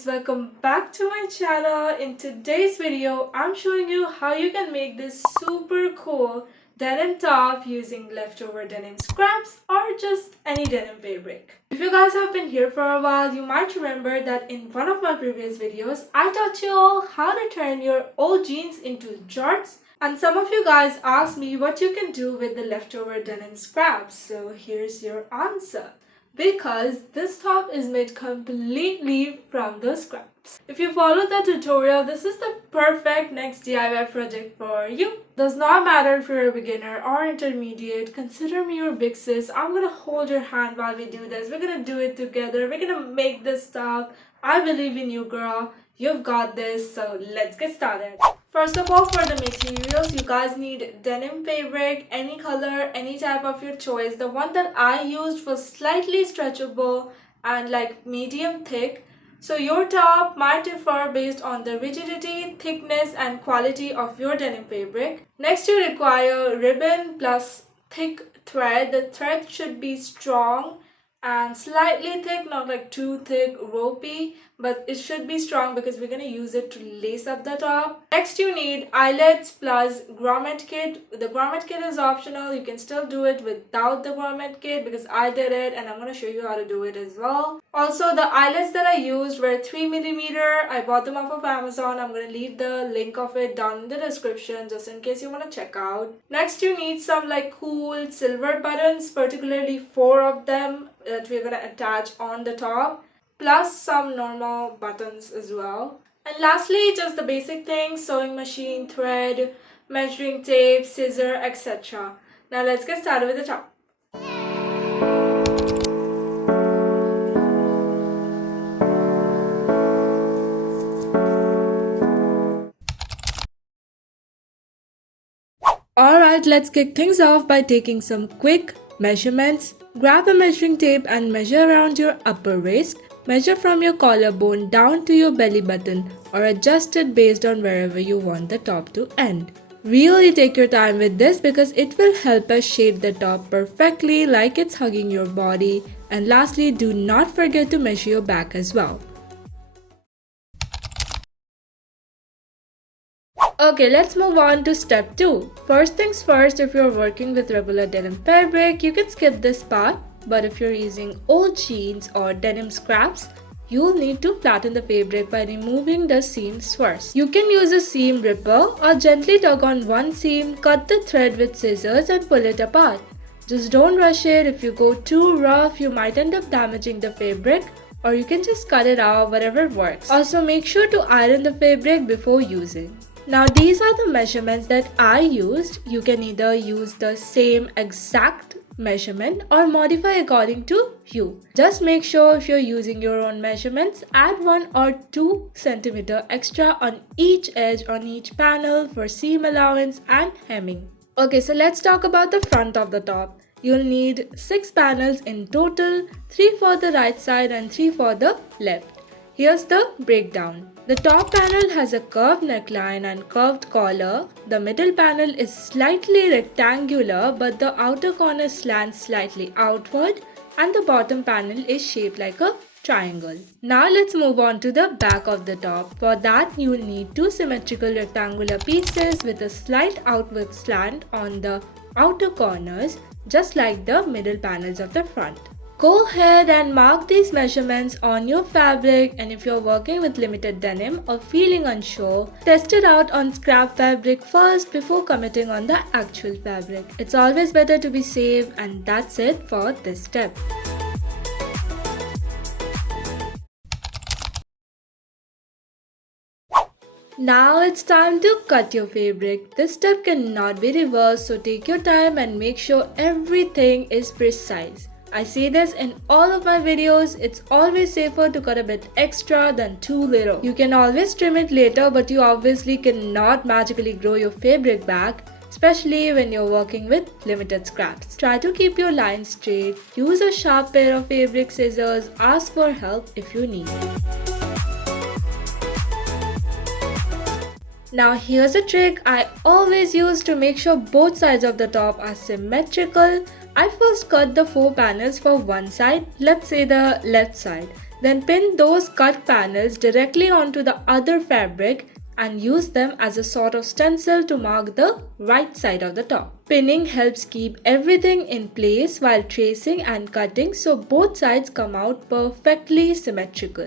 guys, welcome back to my channel. In today's video, I'm showing you how you can make this super cool denim top using leftover denim scraps or just any denim fabric. If you guys have been here for a while, you might remember that in one of my previous videos, I taught you all how to turn your old jeans into jorts. And some of you guys asked me what you can do with the leftover denim scraps. So here's your answer. Because this top is made completely from the scraps. If you follow the tutorial, this is the perfect next DIY project for you. Does not matter if you're a beginner or intermediate, consider me your big sis. I'm gonna hold your hand while we do this. We're gonna do it together. We're gonna make this top. I believe in you, girl. You've got this, so let's get started. First of all, for the materials, you guys need denim fabric, any color, any type of your choice. The one that I used was slightly stretchable and like medium thick. So your top might differ based on the rigidity, thickness and quality of your denim fabric. Next, you require ribbon plus thick thread. The thread should be strong and slightly thick, not like too thick, ropey, but it should be strong because we're going to use it to lace up the top. Next, you need eyelets plus grommet kit. The grommet kit is optional. You can still do it without the grommet kit because I did it and I'm going to show you how to do it as well. Also, the eyelets that I used were 3mm. I bought them off of Amazon. I'm going to leave the link of it down in the description just in case you want to check out. Next, you need some like cool silver buttons, particularly 4 of them that we're going to attach on the top, plus some normal buttons as well. And lastly, just the basic things: sewing machine, thread, measuring tape, scissor, etc. Now let's get started with the top. Alright, let's kick things off by taking some quick measurements. Grab a measuring tape and measure around your upper waist. Measure from your collarbone down to your belly button or adjust it based on wherever you want the top to end. Really take your time with this because it will help us shape the top perfectly like it's hugging your body. And lastly, do not forget to measure your back as well. Okay, let's move on to step 2. First things first, if you're working with regular denim fabric, you can skip this part. But if you're using old jeans or denim scraps, you'll need to flatten the fabric by removing the seams first. You can use a seam ripper or gently tug on one seam, cut the thread with scissors and pull it apart. Just don't rush it. If you go too rough, you might end up damaging the fabric, or you can just cut it out, whatever works. Also, make sure to iron the fabric before using. Now these are the measurements that I used. You can either use the same exact measurement or modify according to you. Just make sure if you're using your own measurements, add 1 or 2 cm extra on each edge on each panel for seam allowance and hemming. Okay, so let's talk about the front of the top. You'll need 6 panels in total, 3 for the right side and 3 for the left. Here's the breakdown. The top panel has a curved neckline and curved collar. The middle panel is slightly rectangular, but the outer corner slants slightly outward, and the bottom panel is shaped like a triangle. Now let's move on to the back of the top. For that, you will need 2 symmetrical rectangular pieces with a slight outward slant on the outer corners, just like the middle panels of the front. Go ahead and mark these measurements on your fabric, and if you're working with limited denim or feeling unsure, test it out on scrap fabric first before committing on the actual fabric. It's always better to be safe, and that's it for this step. Now it's time to cut your fabric. This step cannot be reversed, so take your time and make sure everything is precise. I say this in all of my videos, it's always safer to cut a bit extra than too little. You can always trim it later, but you obviously cannot magically grow your fabric back, especially when you're working with limited scraps. Try to keep your lines straight, use a sharp pair of fabric scissors, ask for help if you need. Now here's a trick I always use to make sure both sides of the top are symmetrical. I first cut the 4 panels for one side, let's say the left side. Then pin those cut panels directly onto the other fabric and use them as a sort of stencil to mark the right side of the top. Pinning helps keep everything in place while tracing and cutting so both sides come out perfectly symmetrical.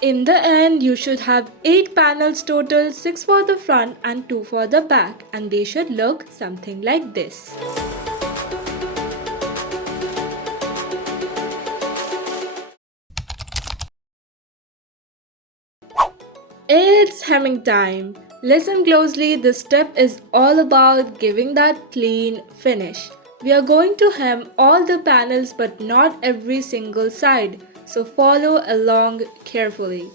In the end, you should have 8 panels total, 6 for the front and 2 for the back, and they should look something like this. It's hemming time. Listen closely, this step is all about giving that clean finish. We are going to hem all the panels but not every single side, so follow along carefully.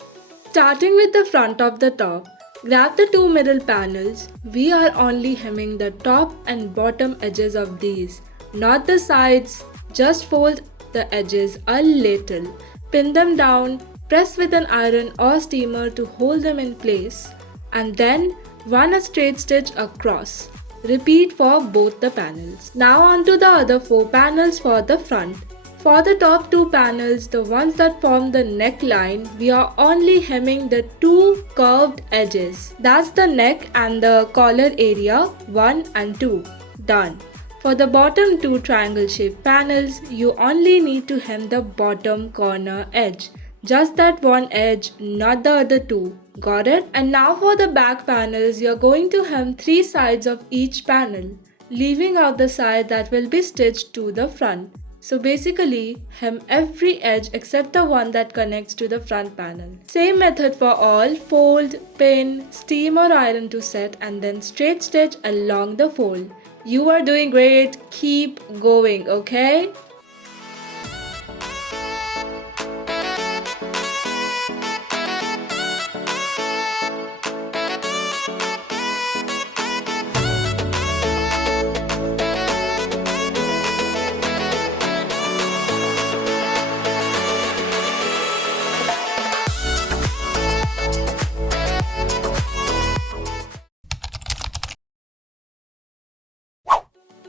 Starting with the front of the top, grab the 2 middle panels. We are only hemming the top and bottom edges of these, not the sides. Just fold the edges a little. Pin them down. Press with an iron or steamer to hold them in place and then run a straight stitch across. Repeat for both the panels. Now on to the other 4 panels for the front. For the top 2 panels, the ones that form the neckline, we are only hemming the 2 curved edges. That's the neck and the collar area 1 and 2. Done. For the bottom 2 triangle shaped panels, you only need to hem the bottom corner edge. Just that one edge, not the other 2. Got it? And now for the back panels, you're going to hem 3 sides of each panel, leaving out the side that will be stitched to the front. So basically, hem every edge except the one that connects to the front panel. Same method for all, fold, pin, steam or iron to set and then straight stitch along the fold. You are doing great, keep going, okay?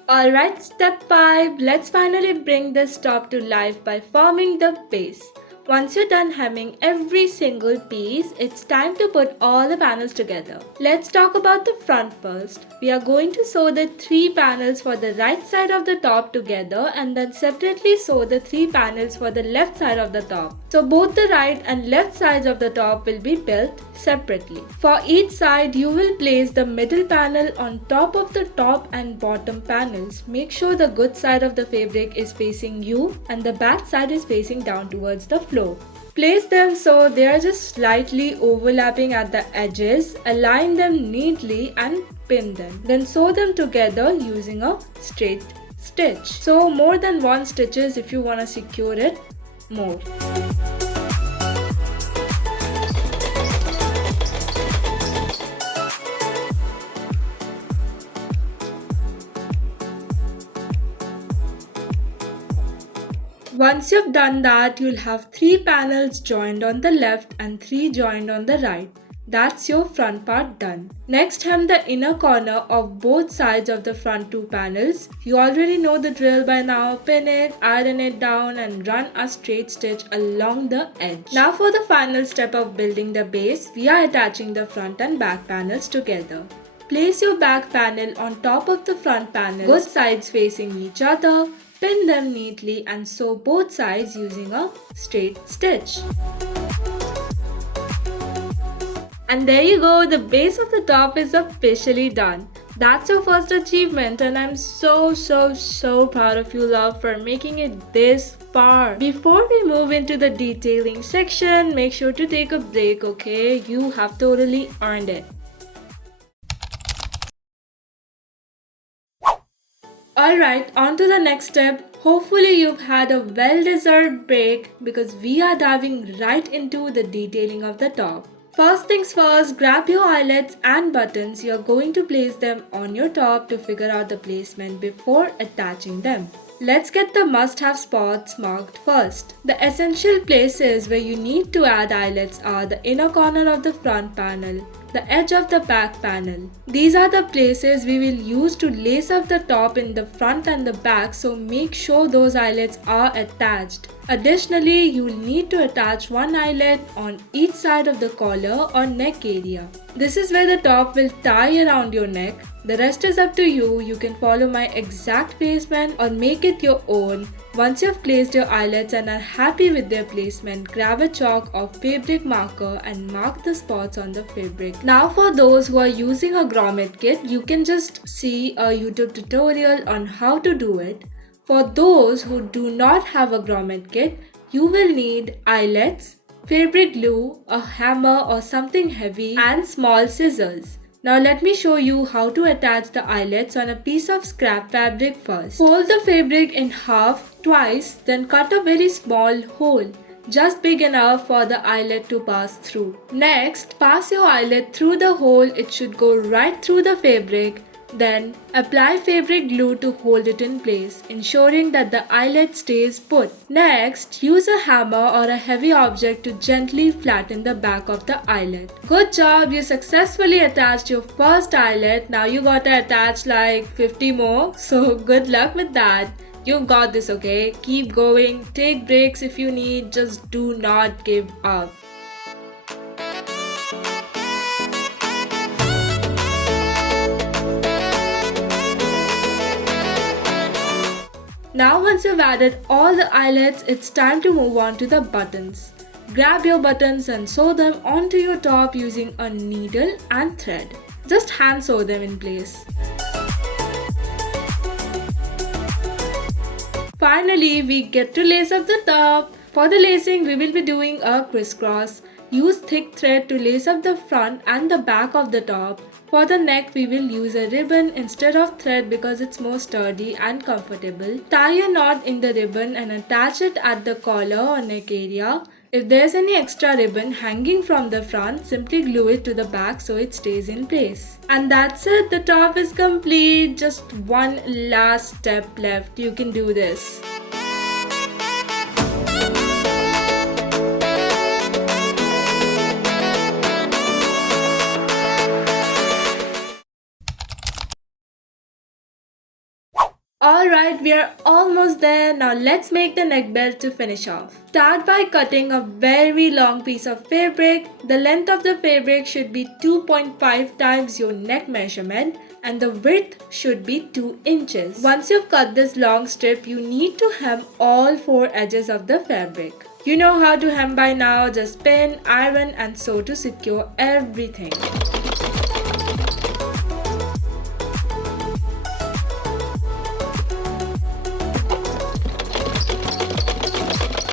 Alright, step 5. Let's finally bring this top to life by forming the base. Once you're done hemming every single piece, it's time to put all the panels together. Let's talk about the front first. We are going to sew the 3 panels for the right side of the top together and then separately sew the 3 panels for the left side of the top. So both the right and left sides of the top will be built separately. For each side, you will place the middle panel on top of the top and bottom panels. Make sure the good side of the fabric is facing you and the bad side is facing down towards the floor. Place them so they are just slightly overlapping at the edges. Align them neatly and pin them. Then sew them together using a straight stitch. So more than one stitches if you want to secure it more. Once you've done that, you'll have 3 panels joined on the left and 3 joined on the right. That's your front part done. Next, hem the inner corner of both sides of the front 2 panels. You already know the drill by now. Pin it, iron it down and run a straight stitch along the edge. Now for the final step of building the base, we are attaching the front and back panels together. Place your back panel on top of the front panel, both sides facing each other. Pin them neatly and sew both sides using a straight stitch. And there you go, the base of the top is officially done. That's your first achievement and I'm so proud of you, love, for making it this far. Before we move into the detailing section, make sure to take a break, okay? You have totally earned it. Alright, on to the next step. Hopefully you've had a well-deserved break because we are diving right into the detailing of the top. First things first, grab your eyelets and buttons. You're going to place them on your top to figure out the placement before attaching them. Let's get the must-have spots marked first. The essential places where you need to add eyelets are the inner corner of the front panel, the edge of the back panel. These are the places we will use to lace up the top in the front and the back, so make sure those eyelets are attached. Additionally, you will need to attach one eyelet on each side of the collar or neck area. This is where the top will tie around your neck. The rest is up to you. You can follow my exact placement or make it your own. Once you have placed your eyelets and are happy with their placement, grab a chalk or fabric marker and mark the spots on the fabric. Now for those who are using a grommet kit, you can just see a YouTube tutorial on how to do it. For those who do not have a grommet kit, you will need eyelets, fabric glue, a hammer or something heavy, and small scissors. Now let me show you how to attach the eyelets on a piece of scrap fabric first. Fold the fabric in half twice, then cut a very small hole, just big enough for the eyelet to pass through. Next, pass your eyelet through the hole. It should go right through the fabric. Then apply fabric glue to hold it in place, ensuring that the eyelet stays put. Next, use a hammer or a heavy object to gently flatten the back of the eyelet. Good job, you successfully attached your first eyelet. Now you gotta attach like 50 more, so good luck with that. You've got this, okay? Keep going, take breaks if you need, just do not give up. Now once you've added all the eyelets, it's time to move on to the buttons. Grab your buttons and sew them onto your top using a needle and thread. Just hand sew them in place. Finally, we get to lace up the top. For the lacing, we will be doing a crisscross. Use thick thread to lace up the front and the back of the top. For the neck, we will use a ribbon instead of thread because it's more sturdy and comfortable. Tie a knot in the ribbon and attach it at the collar or neck area. If there's any extra ribbon hanging from the front, simply glue it to the back so it stays in place. And that's it, the top is complete. Just one last step left. You can do this. Alright, we are almost there. Now let's make the neck belt to finish off. Start by cutting a very long piece of fabric. The length of the fabric should be 2.5 times your neck measurement and the width should be 2 inches. Once you've cut this long strip, you need to hem all 4 edges of the fabric. You know how to hem by now. Just pin, iron and sew to secure everything.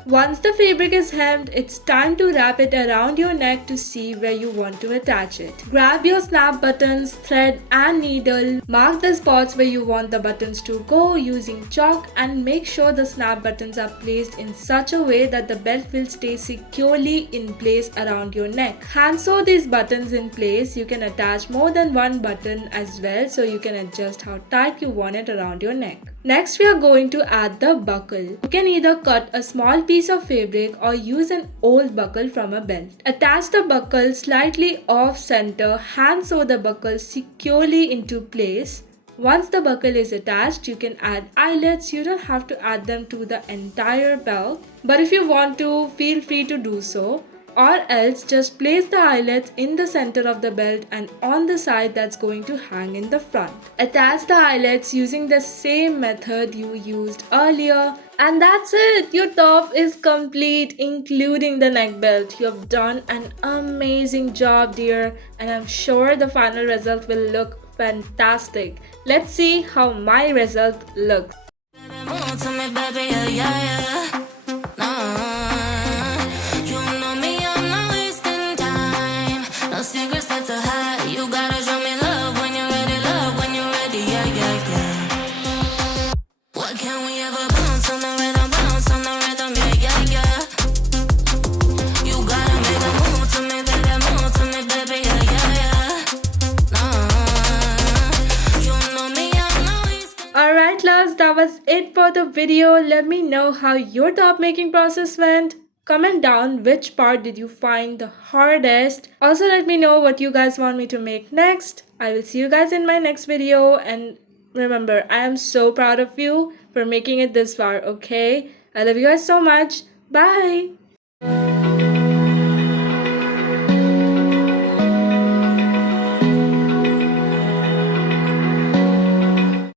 Once the fabric is hemmed, it's time to wrap it around your neck to see where you want to attach it. Grab your snap buttons, thread and needle. Mark the spots where you want the buttons to go using chalk and make sure the snap buttons are placed in such a way that the belt will stay securely in place around your neck. Hand sew these buttons in place. You can attach more than one button as well, so you can adjust how tight you want it around your neck. Next, we are going to add the buckle. You can either cut a small piece of fabric or use an old buckle from a belt. Attach the buckle slightly off center. Hand sew the buckle securely into place. Once the buckle is attached, you can add eyelets. You don't have to add them to the entire belt, but if you want to, feel free to do so. Or else just place the eyelets in the center of the belt and on the side that's going to hang in the front. Attach the eyelets using the same method you used earlier. And that's it! Your top is complete, including the neck belt. You have done an amazing job, dear, and I'm sure the final result will look fantastic. Let's see how my result looks. Secrets left to hide. You gotta show me love when you're ready, yeah, yeah, yeah. What can we ever bounce on the rhythm, yeah, yeah, yeah. You gotta make a move to me, baby, yeah, yeah, yeah. You know me, I'm always. Alright loves, that was it for the video. Let me know how your top making process went. Comment down which part did you find the hardest. Also let me know what you guys want me to make next. I will see you guys in my next video, and remember, I am so proud of you for making it this far, okay? I love you guys so much. Bye!